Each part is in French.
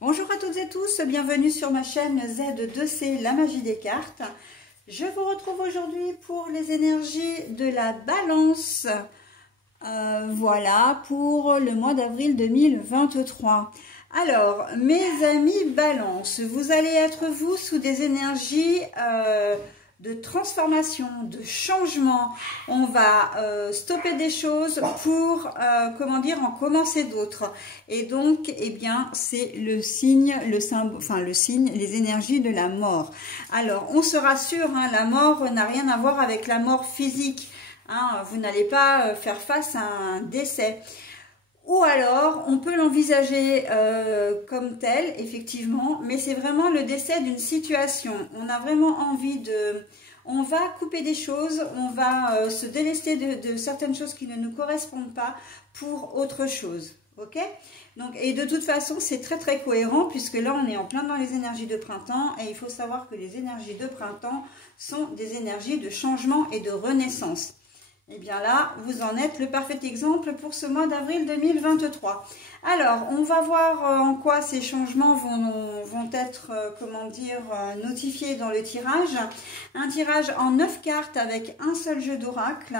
Bonjour à toutes et tous, bienvenue sur ma chaîne Z2C, la magie des cartes. Je vous retrouve aujourd'hui pour les énergies de la balance. Voilà, pour le mois d'avril 2023. Alors, mes amis balance, vous allez être vous sous des énergies de transformation, de changement. On va stopper des choses pour, comment dire, en commencer d'autres. Et donc, eh bien, c'est le signe, le symbole, enfin le signe, les énergies de la mort. Alors, on se rassure, hein, la mort n'a rien à voir avec la mort physique. Hein, vous n'allez pas faire face à un décès. Ou alors, on peut l'envisager comme tel, effectivement, mais c'est vraiment le décès d'une situation. On a vraiment envie de... On va couper des choses, on va se délester de certaines choses qui ne nous correspondent pas pour autre chose. Ok? Donc, et de toute façon, c'est très très cohérent puisque là, on est en plein dans les énergies de printemps et il faut savoir que les énergies de printemps sont des énergies de changement et de renaissance. Et bien là, vous en êtes le parfait exemple pour ce mois d'avril 2023. Alors, on va voir en quoi ces changements vont être, comment dire, notifiés dans le tirage. Un tirage en 9 cartes avec un seul jeu d'oracle.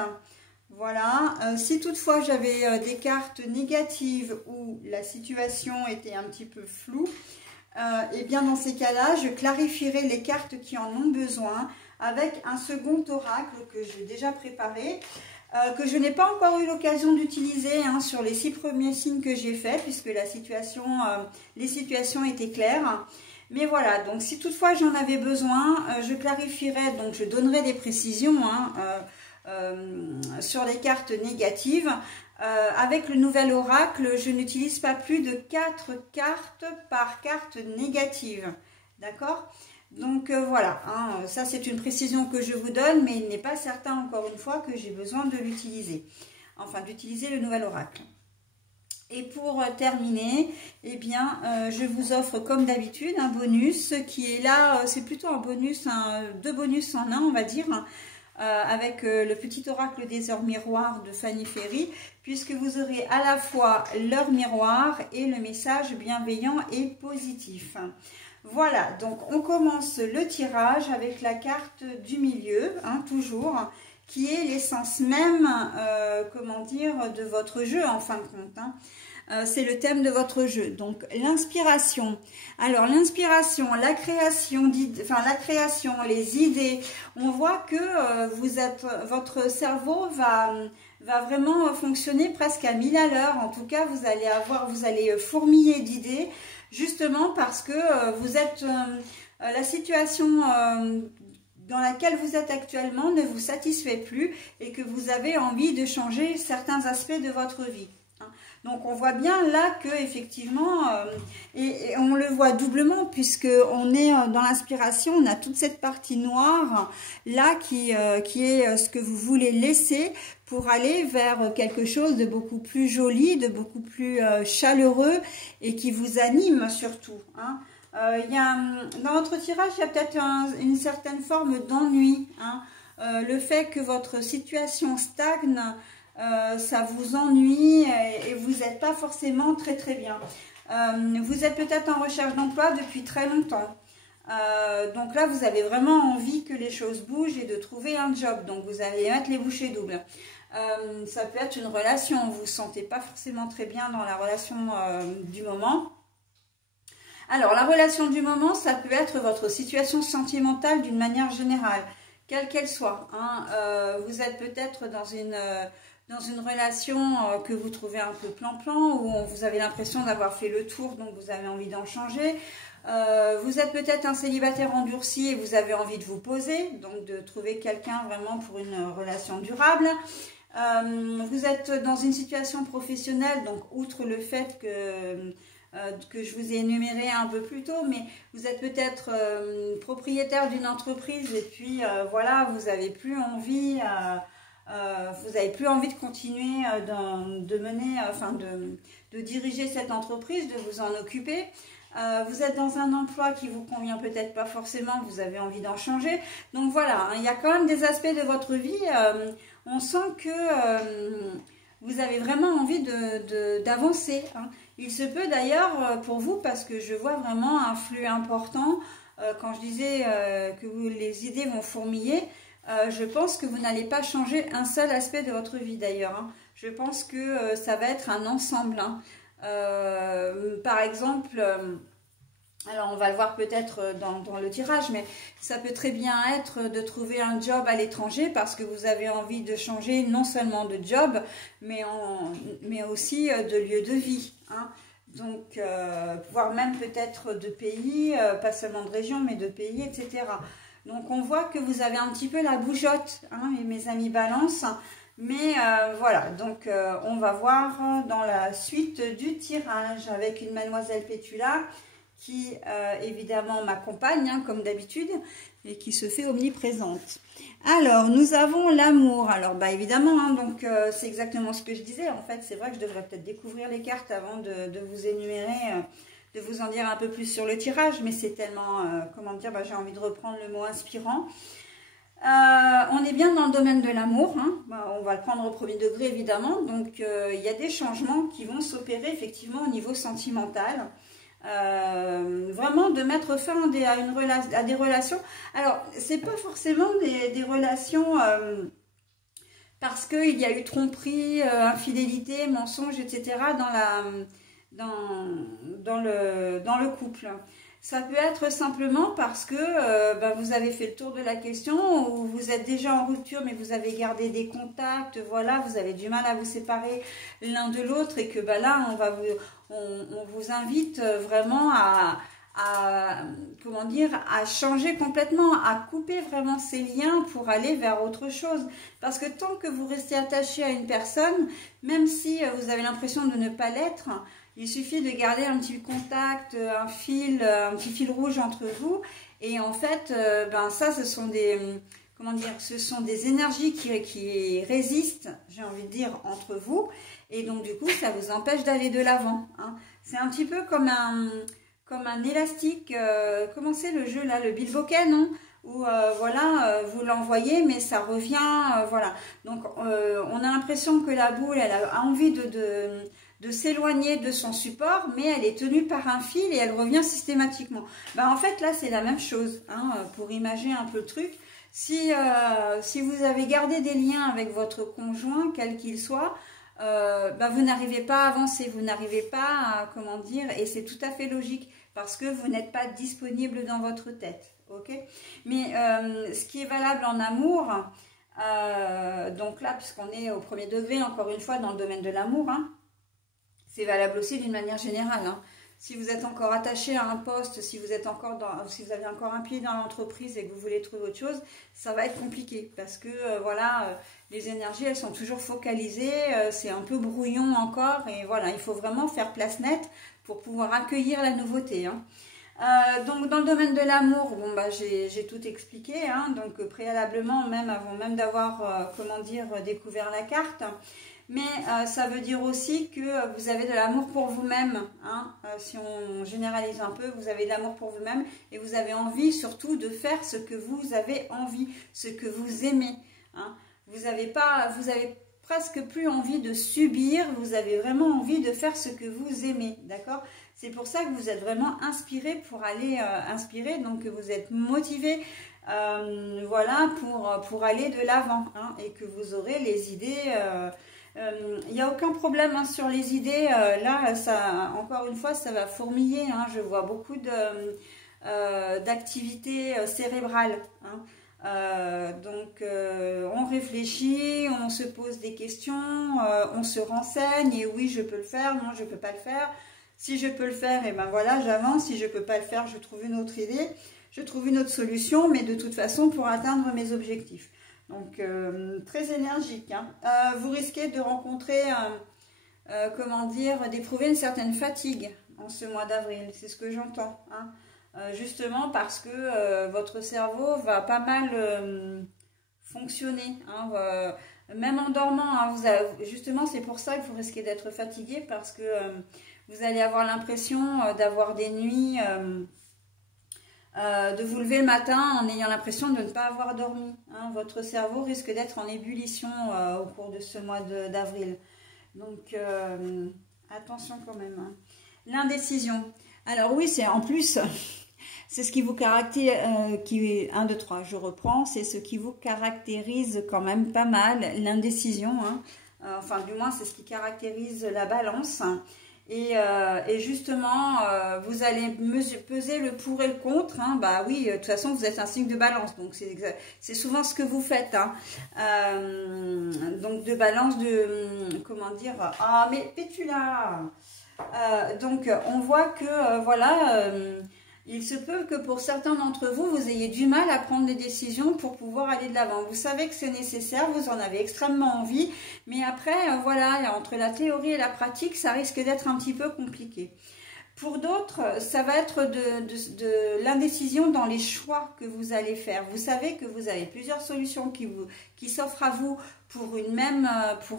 Voilà. Si toutefois j'avais des cartes négatives où la situation était un petit peu floue, et bien dans ces cas-là, je clarifierai les cartes qui en ont besoin avec un second oracle que j'ai déjà préparé, que je n'ai pas encore eu l'occasion d'utiliser hein, sur les 6 premiers signes que j'ai fait, puisque la situation, les situations étaient claires. Mais voilà, donc si toutefois j'en avais besoin, je clarifierai, donc je donnerai des précisions hein, sur les cartes négatives. Avec le nouvel oracle, je n'utilise pas plus de 4 cartes par carte négative. D'accord ? Donc voilà, hein, ça c'est une précision que je vous donne, mais il n'est pas certain encore une fois que j'ai besoin de l'utiliser. Enfin, d'utiliser le nouvel oracle. Et pour terminer, eh bien, je vous offre comme d'habitude un bonus qui est là, c'est plutôt un bonus, deux bonus en un on va dire. Avec le petit oracle des heures miroirs de Fanny Ferry, puisque vous aurez à la fois l'heure miroir et le message bienveillant et positif. Voilà, donc on commence le tirage avec la carte du milieu, hein, toujours, qui est l'essence même, comment dire, de votre jeu en fin de compte. Hein. C'est le thème de votre jeu. Donc l'inspiration. Alors l'inspiration, la création, les idées. On voit que votre cerveau va vraiment fonctionner presque à 1000 à l'heure. En tout cas, vous allez fourmiller d'idées, justement parce que vous êtes la situation dans laquelle vous êtes actuellement ne vous satisfait plus et que vous avez envie de changer certains aspects de votre vie. Donc on voit bien là que effectivement, et on le voit doublement puisque on est dans l'inspiration, on a toute cette partie noire là qui est ce que vous voulez laisser pour aller vers quelque chose de beaucoup plus joli, de beaucoup plus chaleureux et qui vous anime surtout. Hein. Dans votre tirage, il y a peut-être une certaine forme d'ennui. Hein. Le fait que votre situation stagne, ça vous ennuie et vous n'êtes pas forcément très très bien. Vous êtes peut-être en recherche d'emploi depuis très longtemps. Donc là, vous avez vraiment envie que les choses bougent et de trouver un job. Donc vous allez mettre les bouchées doubles. Ça peut être une relation, vous ne vous sentez pas forcément très bien dans la relation du moment. Alors la relation du moment, ça peut être votre situation sentimentale d'une manière générale, quelle qu'elle soit. Hein. Vous êtes peut-être dans une relation que vous trouvez un peu plan-plan, où vous avez l'impression d'avoir fait le tour, donc vous avez envie d'en changer. Vous êtes peut-être un célibataire endurci et vous avez envie de vous poser, donc de trouver quelqu'un vraiment pour une relation durable. Vous êtes dans une situation professionnelle, donc outre le fait que je vous ai énuméré un peu plus tôt, mais vous êtes peut-être propriétaire d'une entreprise et puis voilà, vous n'avez plus envie... vous n'avez plus envie de continuer de mener, enfin de diriger cette entreprise, de vous en occuper. Vous êtes dans un emploi qui vous convient peut-être pas forcément, vous avez envie d'en changer. Donc voilà, hein, il y a quand même des aspects de votre vie, on sent que vous avez vraiment envie d'avancer. Hein. Il se peut d'ailleurs pour vous, parce que je vois vraiment un flux important, quand je disais que les idées vont fourmiller, je pense que vous n'allez pas changer un seul aspect de votre vie d'ailleurs. Hein. Je pense que ça va être un ensemble. Hein. Par exemple... alors, on va le voir peut-être dans le tirage, mais ça peut très bien être de trouver un job à l'étranger parce que vous avez envie de changer non seulement de job, mais aussi de lieu de vie. Hein. Donc, voire même peut-être de pays, pas seulement de région, mais de pays, etc. Donc, on voit que vous avez un petit peu la bougeotte, hein, mes amis Balance. Mais voilà, donc on va voir dans la suite du tirage avec une mademoiselle Pétula qui évidemment m'accompagne, hein, comme d'habitude, et qui se fait omniprésente. Alors, nous avons l'amour. Alors, bah évidemment, hein, donc c'est exactement ce que je disais. En fait, c'est vrai que je devrais peut-être découvrir les cartes avant de vous énumérer, de vous en dire un peu plus sur le tirage, mais c'est tellement, comment dire, bah, j'ai envie de reprendre le mot inspirant. On est bien dans le domaine de l'amour, hein. Bah, on va le prendre au premier degré évidemment, donc il y a des changements qui vont s'opérer effectivement au niveau sentimental. Vraiment de mettre fin à des relations. Alors, c'est pas forcément des relations parce qu'il y a eu tromperie, infidélité, mensonge, etc. dans le couple. Ça peut être simplement parce que ben, vous avez fait le tour de la question, ou vous êtes déjà en rupture mais vous avez gardé des contacts, voilà, vous avez du mal à vous séparer l'un de l'autre et que ben, là on vous invite vraiment comment dire, à changer complètement, à couper vraiment ces liens pour aller vers autre chose. Parce que tant que vous restez attaché à une personne, même si vous avez l'impression de ne pas l'être, il suffit de garder un petit contact, un petit fil rouge entre vous. Et en fait, ben ça, ce sont des, comment dire, ce sont des énergies qui résistent, j'ai envie de dire, entre vous. Et donc, du coup, ça vous empêche d'aller de l'avant. Hein. C'est un petit peu comme un élastique. Comment c'est le jeu là, le bilboquet, non? Où voilà, vous l'envoyez, mais ça revient, voilà. Donc, on a l'impression que la boule, elle a envie de s'éloigner de son support, mais elle est tenue par un fil et elle revient systématiquement. Ben, en fait, là, c'est la même chose, hein, pour imaginer un peu le truc. Si vous avez gardé des liens avec votre conjoint, quel qu'il soit, ben, vous n'arrivez pas à avancer, vous n'arrivez pas à, comment dire, et c'est tout à fait logique, parce que vous n'êtes pas disponible dans votre tête, ok? Mais ce qui est valable en amour, donc là, puisqu'on est au premier degré, encore une fois, dans le domaine de l'amour, hein, c'est valable aussi d'une manière générale. Hein. Si vous êtes encore attaché à un poste, si vous avez encore un pied dans l'entreprise et que vous voulez trouver autre chose, ça va être compliqué parce que voilà, les énergies elles sont toujours focalisées, c'est un peu brouillon encore et voilà, il faut vraiment faire place nette pour pouvoir accueillir la nouveauté. Hein. Donc dans le domaine de l'amour, bon bah j'ai tout expliqué, hein, donc préalablement même avant même d'avoir comment dire découvert la carte. Mais ça veut dire aussi que vous avez de l'amour pour vous-même. Hein. Si on généralise un peu, vous avez de l'amour pour vous-même et vous avez envie surtout de faire ce que vous avez envie, ce que vous aimez. Hein. Vous avez presque plus envie de subir, vous avez vraiment envie de faire ce que vous aimez. D'accord ? C'est pour ça que vous êtes vraiment inspiré pour aller inspirer, donc vous êtes motivé. Voilà, pour aller de l'avant. Hein, et que vous aurez les idées... il n'y a aucun problème hein, sur les idées. Là, ça, encore une fois, ça va fourmiller. Hein, je vois beaucoup d'activités cérébrales. Hein. Donc, on réfléchit, on se pose des questions, on se renseigne. Et oui, je peux le faire. Non, je ne peux pas le faire. Si je peux le faire, et ben voilà, j'avance. Si je ne peux pas le faire, je trouve une autre idée. Je trouve une autre solution. Mais de toute façon, pour atteindre mes objectifs. Donc, très énergique. Hein. Vous risquez de rencontrer, comment dire, d'éprouver une certaine fatigue en ce mois d'avril. C'est ce que j'entends. Hein. Justement parce que votre cerveau va pas mal fonctionner. Hein. Même en dormant, hein, justement, c'est pour ça que vous risquez d'être fatigué parce que vous allez avoir l'impression d'avoir des nuits... de vous lever le matin en ayant l'impression de ne pas avoir dormi. Hein. Votre cerveau risque d'être en ébullition au cours de ce mois d'avril. Donc, attention quand même. Hein. L'indécision. Alors oui, c'est en plus, c'est ce qui vous caractérise, 1, 2, 3, je reprends, c'est ce qui vous caractérise quand même pas mal, l'indécision. Hein. Enfin, du moins, c'est ce qui caractérise la balance. Et justement, vous allez peser le pour et le contre. Hein. Bah oui, de toute façon, vous êtes un signe de balance. Donc, c'est souvent ce que vous faites. Hein. Donc, de balance, comment dire... Ah, mais Pétula donc, on voit que, voilà... il se peut que pour certains d'entre vous, vous ayez du mal à prendre des décisions pour pouvoir aller de l'avant. Vous savez que c'est nécessaire, vous en avez extrêmement envie, mais après, voilà, entre la théorie et la pratique, ça risque d'être un petit peu compliqué. Pour d'autres, ça va être de l'indécision dans les choix que vous allez faire. Vous savez que vous avez plusieurs solutions qui s'offrent à vous pour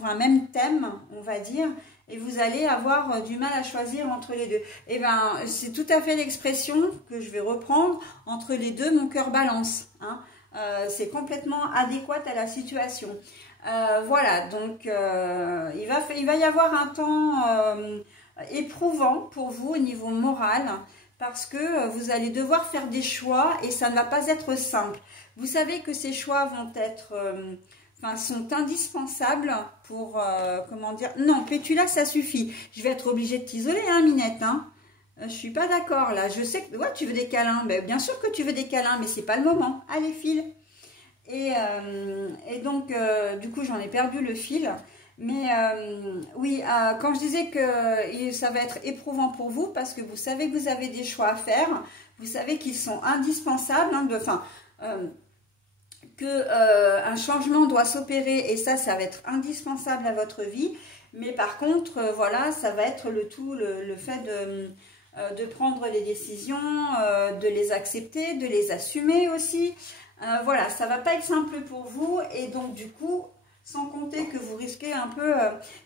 un même thème, on va dire, et vous allez avoir du mal à choisir entre les deux. Et bien, c'est tout à fait l'expression que je vais reprendre, entre les deux, mon cœur balance. Hein. C'est complètement adéquat à la situation. Voilà, donc il va y avoir un temps éprouvant pour vous au niveau moral, parce que vous allez devoir faire des choix et ça ne va pas être simple. Vous savez que ces choix vont être... sont indispensables pour, comment dire, non, Pétula, ça suffit. Je vais être obligée de t'isoler, hein, Minette, hein. Je suis pas d'accord, là. Je sais que, ouais, tu veux des câlins. Ben, bien sûr que tu veux des câlins, mais c'est pas le moment. Allez, file. Et donc, du coup, j'en ai perdu le fil. Mais, oui, quand je disais que ça va être éprouvant pour vous, parce que vous savez que vous avez des choix à faire. Vous savez qu'ils sont indispensables, hein, un changement doit s'opérer et ça va être indispensable à votre vie. Mais par contre, voilà, ça va être le fait de prendre les décisions, de les accepter, de les assumer aussi. Voilà, ça va pas être simple pour vous et donc du coup, sans compter que vous risquez un peu...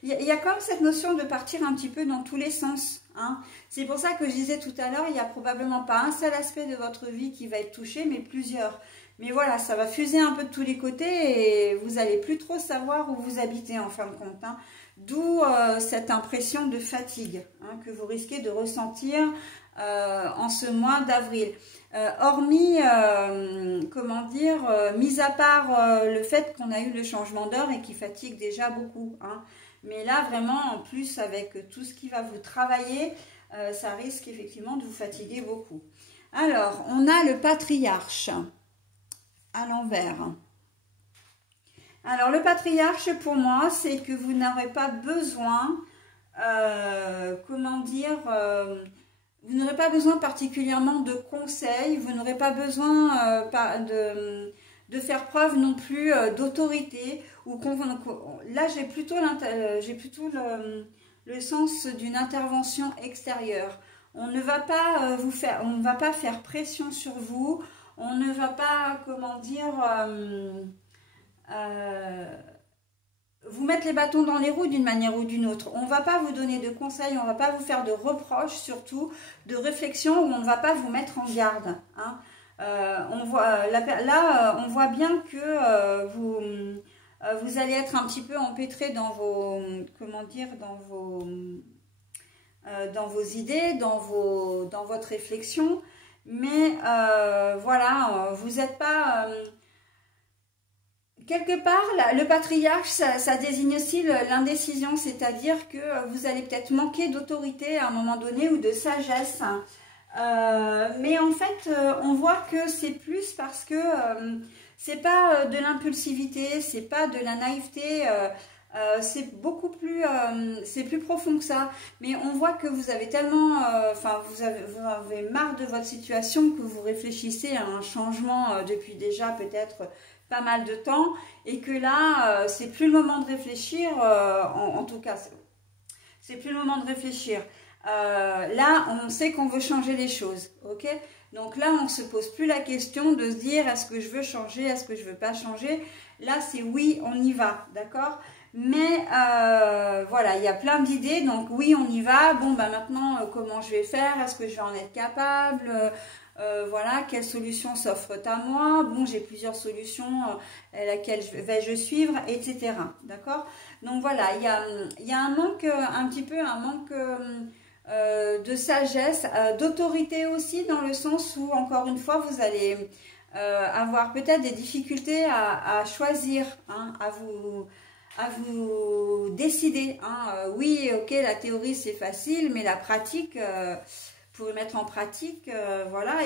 Il y a quand même cette notion de partir un petit peu dans tous les sens. Hein. C'est pour ça que je disais tout à l'heure, il n'y a probablement pas un seul aspect de votre vie qui va être touché, mais plusieurs. Mais voilà, ça va fuser un peu de tous les côtés et vous n'allez plus trop savoir où vous habitez en fin de compte. Hein. D'où cette impression de fatigue hein, que vous risquez de ressentir en ce mois d'avril. Hormis, comment dire, mis à part le fait qu'on a eu le changement d'heure et qui fatigue déjà beaucoup. Hein. Mais là, vraiment, en plus, avec tout ce qui va vous travailler, ça risque effectivement de vous fatiguer beaucoup. Alors, on a le patriarche à l'envers. Alors, le patriarche, pour moi, c'est que vous n'aurez pas besoin, comment dire, vous n'aurez pas besoin particulièrement de conseils, vous n'aurez pas besoin de faire preuve non plus d'autorité. Là, j'ai plutôt le sens d'une intervention extérieure. On ne va pas on ne va pas faire pression sur vous. On ne va pas, comment dire, vous mettre les bâtons dans les roues d'une manière ou d'une autre. On ne va pas vous donner de conseils, on ne va pas vous faire de reproches, surtout de réflexions où on ne va pas vous mettre en garde. Hein. On voit bien que vous allez être un petit peu empêtré dans vos, comment dire, dans vos idées, dans votre réflexion. Mais voilà, vous n'êtes pas... quelque part, le patriarche, ça désigne aussi l'indécision, c'est-à-dire que vous allez peut-être manquer d'autorité à un moment donné ou de sagesse. Mais en fait, on voit que c'est plus parce que c'est pas de l'impulsivité, c'est pas de la naïveté, c'est beaucoup plus, c'est plus profond que ça. Mais on voit que vous avez tellement, vous avez marre de votre situation que vous réfléchissez à un changement depuis déjà peut-être pas mal de temps et que là, c'est plus le moment de réfléchir. En tout cas, c'est plus le moment de réfléchir. Là, on sait qu'on veut changer les choses, ok? Donc là, on ne se pose plus la question de se dire est-ce que je veux changer, est-ce que je ne veux pas changer. Là, c'est oui, on y va, d'accord? Mais voilà, il y a plein d'idées, donc oui, on y va. Bon, bah maintenant, comment je vais faire? Est-ce que je vais en être capable? voilà, quelle solution s'offre à moi, bon, j'ai plusieurs solutions, laquelle vais-je suivre, etc. D'accord? Donc voilà, il y a un manque, un petit peu un manque de sagesse, d'autorité aussi, dans le sens où, encore une fois, vous allez avoir peut-être des difficultés à choisir, hein, à vous décider. Hein. Oui, ok, la théorie c'est facile, mais la pratique, pour mettre en pratique, voilà.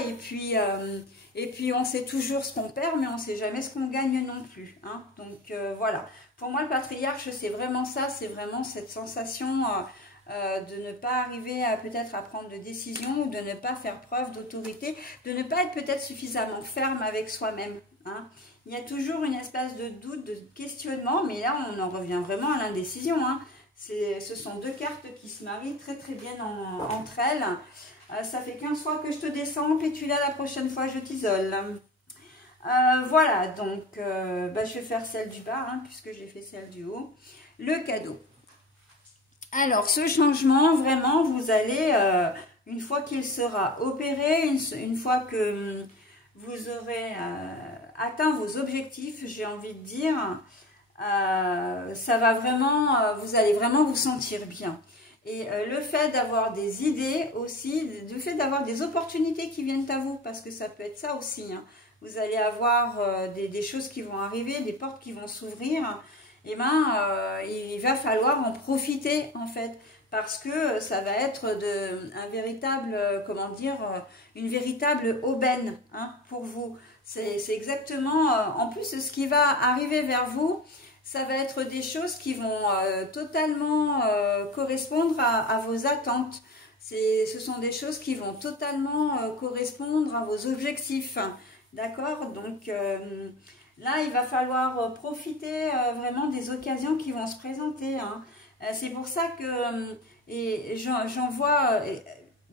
Et puis on sait toujours ce qu'on perd, mais on ne sait jamais ce qu'on gagne non plus. Hein. Donc voilà. Pour moi, le patriarche, c'est vraiment ça, c'est vraiment cette sensation de ne pas arriver à peut-être à prendre de décision, ou de ne pas faire preuve d'autorité, de ne pas être peut-être suffisamment ferme avec soi-même. Hein. Il y a toujours une espèce de doute, de questionnement, mais là, on en revient vraiment à l'indécision. Hein. Ce sont deux cartes qui se marient très très bien entre elles. Ça fait 15 fois que je te descends, puis tu l'as la prochaine fois, je t'isole. Voilà, donc je vais faire celle du bas, hein, puisque j'ai fait celle du haut. Le cadeau. Alors, ce changement, vraiment, vous allez, une fois qu'il sera opéré, une fois que vous aurez atteint vos objectifs, j'ai envie de dire, ça va vraiment, vous allez vraiment vous sentir bien. Et le fait d'avoir des idées aussi, le fait d'avoir des opportunités qui viennent à vous, parce que ça peut être ça aussi, hein. Vous allez avoir des choses qui vont arriver, des portes qui vont s'ouvrir. Et il va falloir en profiter en fait, parce que ça va être un véritable, comment dire, une véritable aubaine, hein, pour vous. C'est exactement, en plus ce qui va arriver vers vous, ça va être des choses qui vont totalement correspondre à vos attentes. Ce sont des choses qui vont totalement correspondre à vos objectifs. D'accord? Donc là, il va falloir profiter vraiment des occasions qui vont se présenter. Hein. C'est pour ça que, et j'en vois,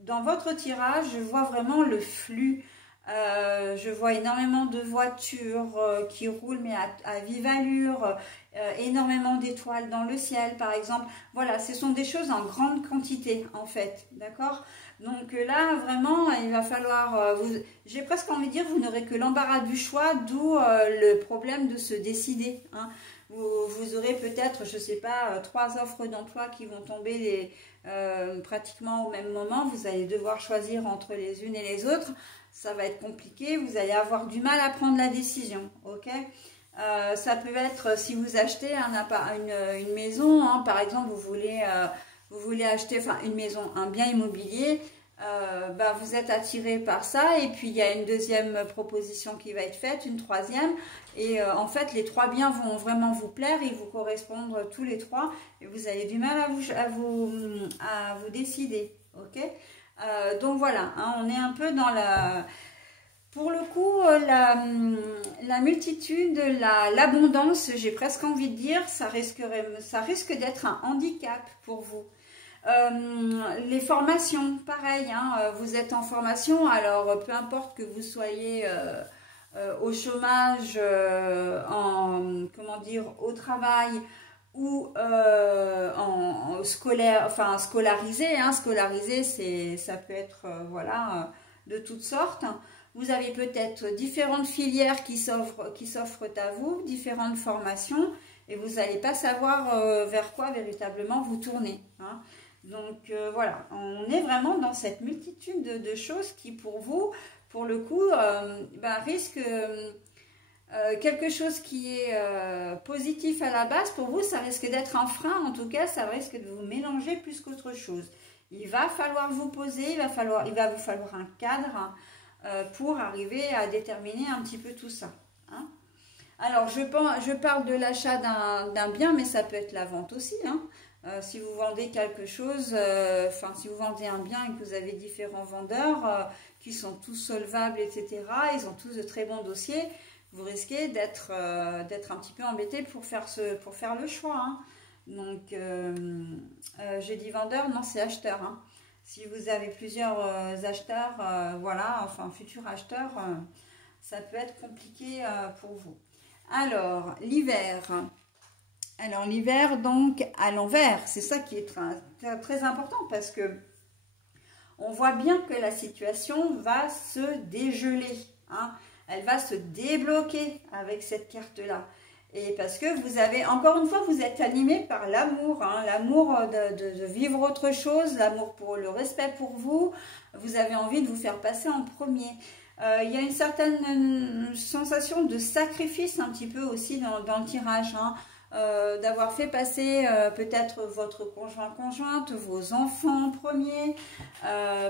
dans votre tirage, je vois vraiment le flux. Je vois énormément de voitures qui roulent, mais à vive allure, énormément d'étoiles dans le ciel, par exemple. Voilà, ce sont des choses en grande quantité, en fait. D'accord? Donc là, vraiment, il va falloir, j'ai presque envie de dire, vous n'aurez que l'embarras du choix, d'où le problème de se décider. Hein. Vous aurez peut-être, je ne sais pas, 3 offres d'emploi qui vont tomber pratiquement au même moment. Vous allez devoir choisir entre les unes et les autres. Ça va être compliqué, vous allez avoir du mal à prendre la décision. Ok? Ça peut être, si vous achetez une maison, hein, par exemple, vous voulez acheter, enfin une maison, un bien immobilier, vous êtes attiré par ça, et puis il y a une deuxième proposition qui va être faite, une troisième, et en fait les 3 biens vont vraiment vous plaire, ils vous correspondent tous les 3, et vous avez du mal à vous décider. Ok? Donc voilà, hein, on est un peu dans pour le coup, la multitude, l'abondance, j'ai presque envie de dire, ça risque d'être un handicap pour vous. Les formations, pareil, hein, vous êtes en formation, alors peu importe que vous soyez au chômage, comment dire, au travail, ou en scolaire, enfin scolarisé, hein, scolarisé, ça peut être voilà, de toutes sortes. Vous avez peut-être différentes filières qui s'offrent à vous, différentes formations, et vous n'allez pas savoir vers quoi véritablement vous tourner. Hein. Donc voilà, on est vraiment dans cette multitude de choses qui pour vous, pour le coup, risque quelque chose qui est positif à la base, pour vous, ça risque d'être un frein. En tout cas, ça risque de vous mélanger plus qu'autre chose. Il va falloir vous poser, il va vous falloir un cadre pour arriver à déterminer un petit peu tout ça. Hein. Alors, je parle de l'achat d'un bien, mais ça peut être la vente aussi. Hein. Si vous vendez quelque chose, si vous vendez un bien et que vous avez différents vendeurs qui sont tous solvables, etc., ils ont tous de très bons dossiers, vous risquez d'être un petit peu embêté pour faire le choix. Hein. Donc, j'ai dit vendeur, non, c'est acheteur. Hein. Si vous avez plusieurs acheteurs, voilà, enfin futurs acheteurs, ça peut être compliqué pour vous. Alors, l'hiver. Alors, l'hiver, donc, à l'envers, c'est ça qui est très, très important parce que, on voit bien que la situation va se dégeler, hein. Elle va se débloquer avec cette carte-là. Et parce que vous avez, encore une fois, vous êtes animé par l'amour, hein, l'amour de vivre autre chose, l'amour pour le respect pour vous. Vous avez envie de vous faire passer en premier. Il y a une certaine sensation de sacrifice un petit peu aussi dans le tirage, hein. D'avoir fait passer peut-être votre conjointe, vos enfants en premier,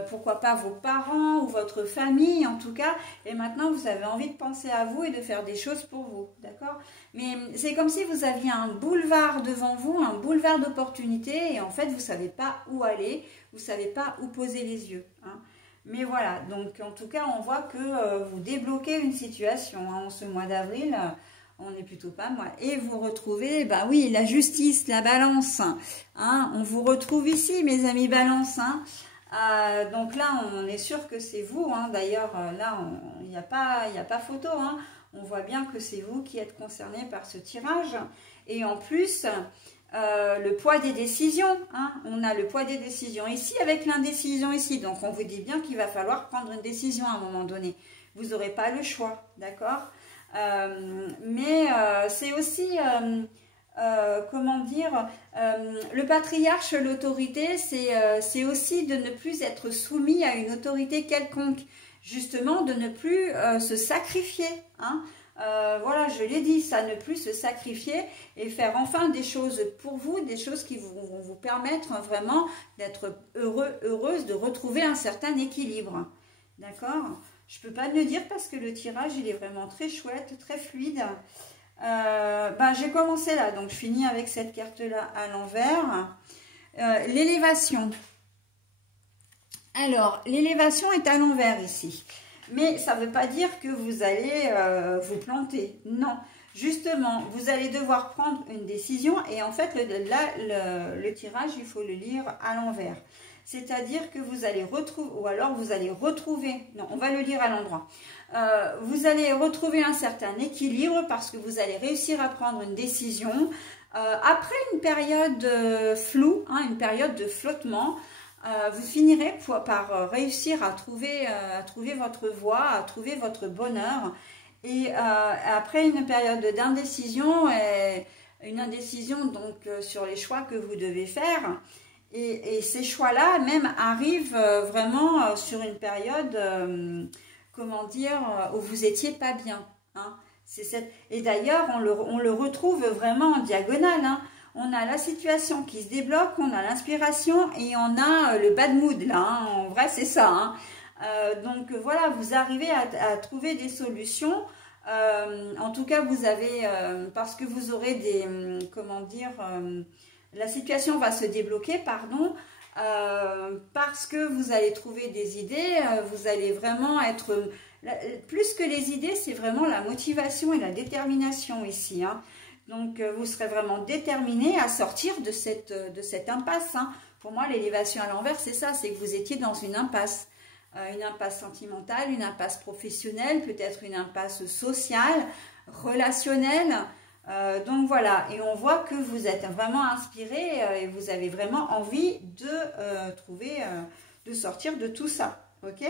pourquoi pas vos parents ou votre famille en tout cas, et maintenant vous avez envie de penser à vous et de faire des choses pour vous, d'accord? Mais c'est comme si vous aviez un boulevard devant vous, un boulevard d'opportunités, et en fait vous ne savez pas où aller, vous ne savez pas où poser les yeux, hein. Mais voilà, donc en tout cas on voit que vous débloquez une situation, hein, en ce mois d'avril. On est plutôt pas mal. Et vous retrouvez, bah oui, la justice, la balance, hein, on vous retrouve ici, mes amis balance, hein. Donc là, on est sûr que c'est vous, hein. D'ailleurs, là, il n'y a pas photo, hein. On voit bien que c'est vous qui êtes concerné par ce tirage. Et en plus, le poids des décisions, hein. On a le poids des décisions ici avec l'indécision ici. Donc, on vous dit bien qu'il va falloir prendre une décision à un moment donné. Vous n'aurez pas le choix, d'accord ? Mais c'est aussi, comment dire, le patriarche, l'autorité, c'est aussi de ne plus être soumis à une autorité quelconque, justement de ne plus se sacrifier, hein. Voilà, je l'ai dit, ça, ne plus se sacrifier et faire enfin des choses pour vous, des choses qui vont vous permettre vraiment d'être heureuse, de retrouver un certain équilibre, d'accord ? Je ne peux pas le dire parce que le tirage, il est vraiment très chouette, très fluide. J'ai commencé là, donc je finis avec cette carte-là à l'envers. L'élévation. Alors, l'élévation est à l'envers ici. Mais ça ne veut pas dire que vous allez vous planter. Non, justement, vous allez devoir prendre une décision. Et en fait, le tirage, il faut le lire à l'envers. C'est-à-dire que vous allez retrouver, ou alors vous allez retrouver, non, on va le lire à l'endroit. Vous allez retrouver un certain équilibre parce que vous allez réussir à prendre une décision. Après une période floue, hein, une période de flottement, vous finirez par réussir à trouver votre voie, à trouver votre bonheur. Et après une période d'indécision, une indécision donc sur les choix que vous devez faire, et ces choix-là même arrivent vraiment sur une période, comment dire, où vous étiez pas bien, hein. Et d'ailleurs, on le retrouve vraiment en diagonale, hein. On a la situation qui se débloque, on a l'inspiration et on a le bad mood là, hein. En vrai, c'est ça, hein. Donc voilà, vous arrivez à trouver des solutions. En tout cas, vous avez, parce que vous aurez des, comment dire, la situation va se débloquer, pardon, parce que vous allez trouver des idées, vous allez vraiment être, plus que les idées, c'est vraiment la motivation et la détermination ici, hein. Donc, vous serez vraiment déterminé à sortir de cette impasse, hein. Pour moi, l'élévation à l'envers, c'est ça, c'est que vous étiez dans une impasse sentimentale, une impasse professionnelle, peut-être une impasse sociale, relationnelle. Donc voilà, et on voit que vous êtes vraiment inspiré et vous avez vraiment envie de sortir de tout ça, ok?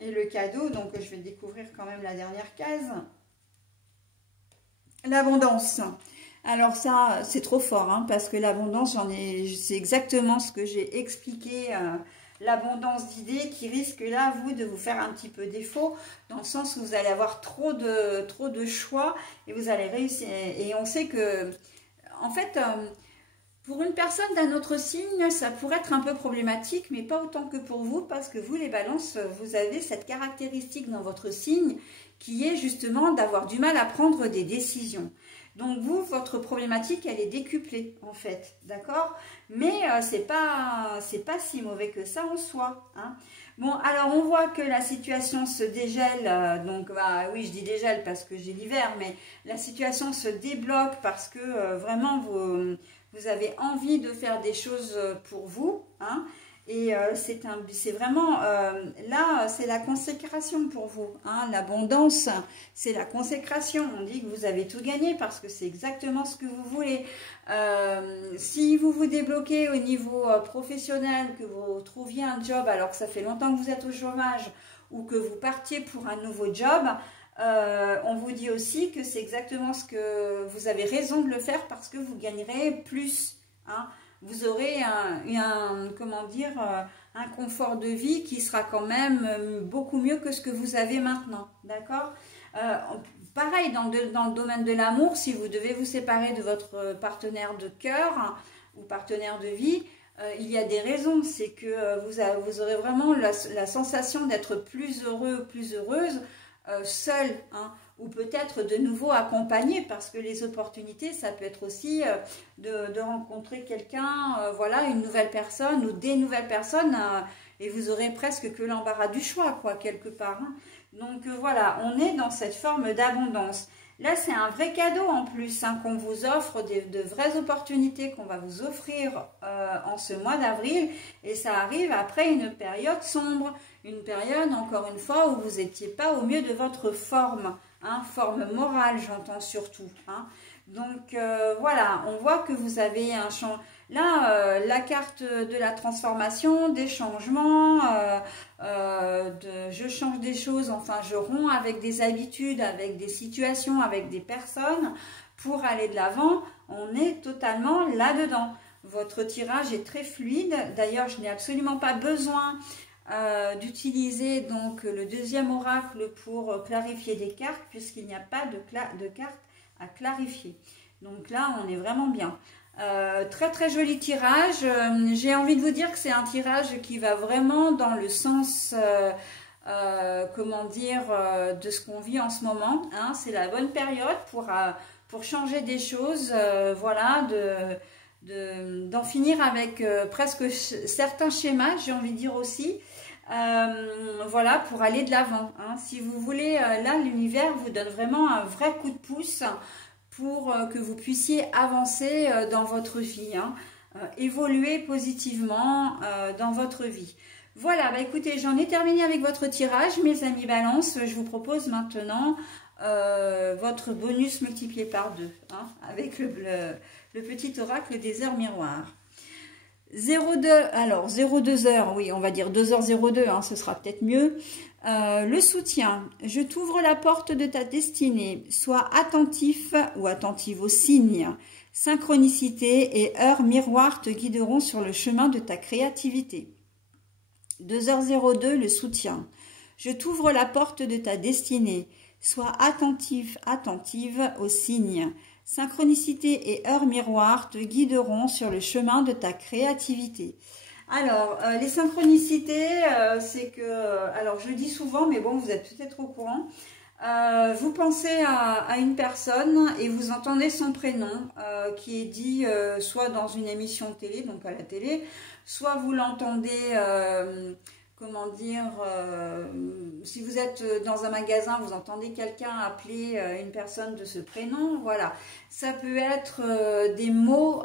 Et le cadeau, donc je vais découvrir quand même la dernière case. L'abondance. Alors ça, c'est trop fort, hein, parce que l'abondance, c'est exactement ce que j'ai expliqué, l'abondance d'idées qui risque là, vous, de vous faire un petit peu défaut, dans le sens où vous allez avoir trop de choix et vous allez réussir. Et on sait que, en fait, pour une personne d'un autre signe, ça pourrait être un peu problématique, mais pas autant que pour vous, parce que vous, les balances, vous avez cette caractéristique dans votre signe qui est justement d'avoir du mal à prendre des décisions. Donc vous, votre problématique, elle est décuplée en fait, d'accord? Mais c'est pas si mauvais que ça en soi, hein. Bon, alors on voit que la situation se dégèle, donc bah, oui, je dis dégèle parce que j'ai l'hiver, mais la situation se débloque parce que vraiment vous avez envie de faire des choses pour vous, hein. Et c'est vraiment, là, c'est la consécration pour vous. Hein. L'abondance, c'est la consécration. On dit que vous avez tout gagné parce que c'est exactement ce que vous voulez. Si vous vous débloquez au niveau professionnel, que vous trouviez un job alors que ça fait longtemps que vous êtes au chômage ou que vous partiez pour un nouveau job, on vous dit aussi que c'est exactement ce que vous avez raison de le faire parce que vous gagnerez plus. Hein. Vous aurez comment dire, un confort de vie qui sera quand même beaucoup mieux que ce que vous avez maintenant. D'accord? Pareil, dans le domaine de l'amour, si vous devez vous séparer de votre partenaire de cœur ou partenaire de vie, il y a des raisons. C'est que vous aurez vraiment la sensation d'être plus heureux, plus heureuse, seul, hein, ou peut-être de nouveau accompagné, parce que les opportunités, ça peut être aussi de rencontrer quelqu'un, voilà, une nouvelle personne ou des nouvelles personnes, et vous aurez presque que l'embarras du choix, quoi, quelque part. Hein. Donc voilà, on est dans cette forme d'abondance. Là, c'est un vrai cadeau en plus, hein, qu'on vous offre, de vraies opportunités qu'on va vous offrir en ce mois d'avril. Et ça arrive après une période sombre, une période, encore une fois, où vous n'étiez pas au mieux de votre forme, hein, forme morale, j'entends surtout. Hein. Donc voilà, on voit que vous avez un changement. Là, la carte de la transformation, des changements, je change des choses, enfin je romps avec des habitudes, avec des situations, avec des personnes pour aller de l'avant. On est totalement là-dedans. Votre tirage est très fluide. D'ailleurs, je n'ai absolument pas besoin d'utiliser donc le deuxième oracle pour clarifier des cartes, puisqu'il n'y a pas de cartes à clarifier. Donc là, on est vraiment bien. Très très joli tirage. J'ai envie de vous dire que c'est un tirage qui va vraiment dans le sens, comment dire, de ce qu'on vit en ce moment. Hein. C'est la bonne période pour changer des choses, voilà, d'en finir avec presque certains schémas, j'ai envie de dire aussi. Voilà, pour aller de l'avant. Hein. Si vous voulez, là, l'univers vous donne vraiment un vrai coup de pouce pour que vous puissiez avancer dans votre vie, hein, évoluer positivement dans votre vie. Voilà, bah écoutez, j'en ai terminé avec votre tirage, mes amis Balance. Je vous propose maintenant votre bonus multiplié par 2, hein, avec le petit oracle des heures miroirs. 02, alors 02 heures, oui, on va dire 2h02, hein, ce sera peut-être mieux. Le soutien, je t'ouvre la porte de ta destinée, sois attentif ou attentive aux signes. Synchronicité et heures miroirs te guideront sur le chemin de ta créativité. 2h02, le soutien, je t'ouvre la porte de ta destinée, sois attentif, attentive aux signes. Synchronicité et heures miroirs te guideront sur le chemin de ta créativité. Alors, les synchronicités, c'est que, alors je le dis souvent, mais bon, vous êtes peut-être au courant, vous pensez à une personne et vous entendez son prénom qui est dit soit dans une émission de télé, donc à la télé, soit vous l'entendez... comment dire, si vous êtes dans un magasin, vous entendez quelqu'un appeler une personne de ce prénom, voilà. Ça peut être des mots,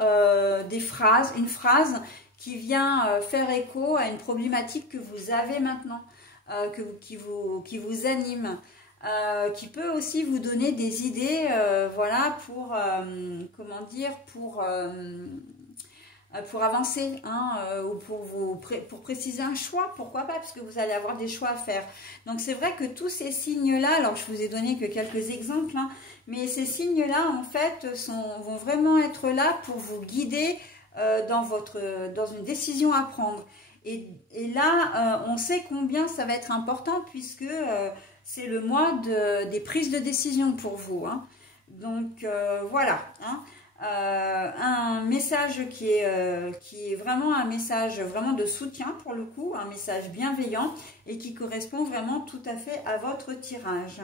des phrases, une phrase qui vient faire écho à une problématique que vous avez maintenant, qui vous anime, qui peut aussi vous donner des idées, voilà, pour, comment dire, pour avancer, hein, ou pour préciser un choix, pourquoi pas, parce que vous allez avoir des choix à faire. Donc c'est vrai que tous ces signes-là, alors je vous ai donné que quelques exemples, hein, mais ces signes-là, en fait, vont vraiment être là pour vous guider dans une décision à prendre. Et là, on sait combien ça va être important, puisque c'est le mois des prises de décision pour vous. Hein. Donc voilà, hein. Un message qui est vraiment un message vraiment de soutien pour le coup, un message bienveillant et qui correspond vraiment tout à fait à votre tirage.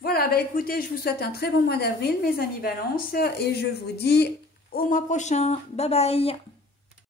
Voilà, bah écoutez, je vous souhaite un très bon mois d'avril, mes amis Balance, et je vous dis au mois prochain. Bye bye.